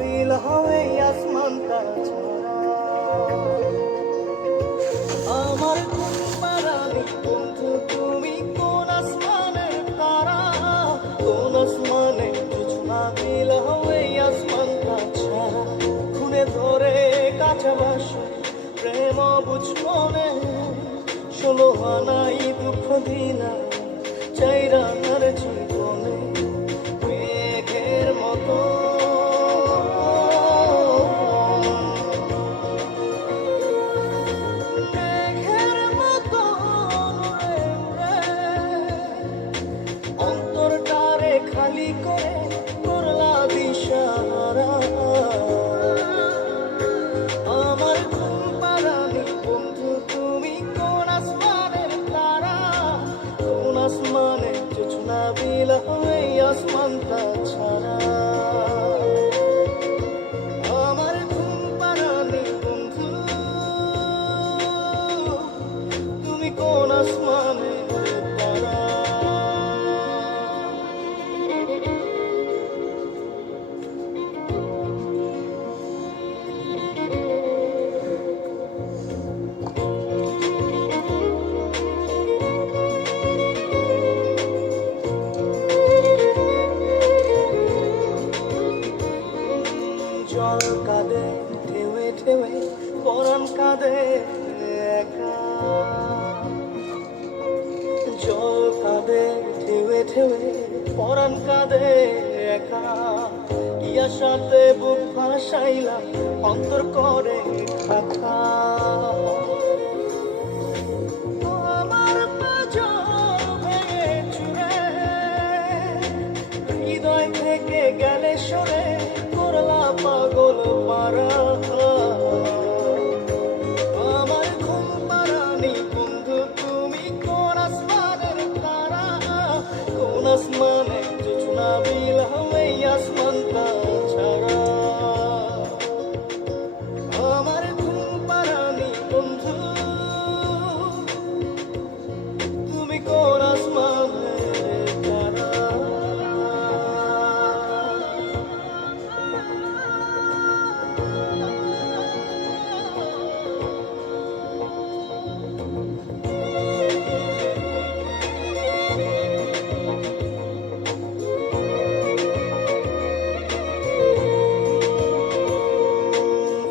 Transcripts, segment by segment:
বিল হবে আসমানটা ছাড়া। আমার ঘুম পাড়ানি বন্ধু তুমি কোন আসমানের তারা, কোন আসমানে জোছনা বিল হবে আসমানটা ছাড়া। খুনে ধরে কাঁচা বাসা প্রেম বুঝ মনে, 16 আনাই দুঃখ দিলা চাই রানার জীবনে। মেঘের মতো মেঘের মতো উড়ে উড়ে অন্তরটারে খালি করে করলা দিশাহারা। আমার ঘুম পাড়ানি বন্ধু তুমি কোন আসমানের তারা, কোন আসমানে জোছনা বিল হবে আসমানটা ছাড়া। আমার ঘুম পাড়ানি বন্ধু তুমি কোন আসমানের তারা। জল কাঁদে ঢেউে ঢেউে পরাণ কাঁদে একা। জল কাঁদে ঢেউে ঢেউে পরাণ কাঁদে একা। ইয়া সাথে বুক ভাসাইলা অন্তর করে খাখা। আমার পাঁজর ভেঙে চুরে হৃদয় থেকে গেলে সরে করলা পাগল পারা। আমার ঘুম পাড়ানি বন্ধু তুমি কোন আসমানের তারা, কোন আসমানে জোছনা বিল হবে আসমানটা ছাড়া। আমার ঘুম পাড়ানি বন্ধু তুমি কোন আসমানের তারা।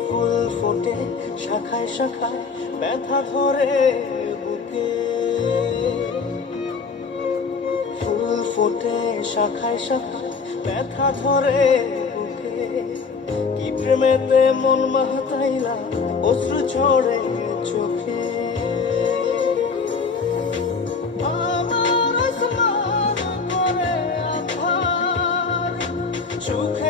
ফুল ফোটে শাখায় শাখায় ব্যথা ধরে বুকে। ফুল ফোটে শাখায় শাখায় ব্যথা ধরে বুকে। কি প্রেমেতে মন মাতাইলা অশ্রু ঝরে চোখে। আমার আসমান করে আধার চোখে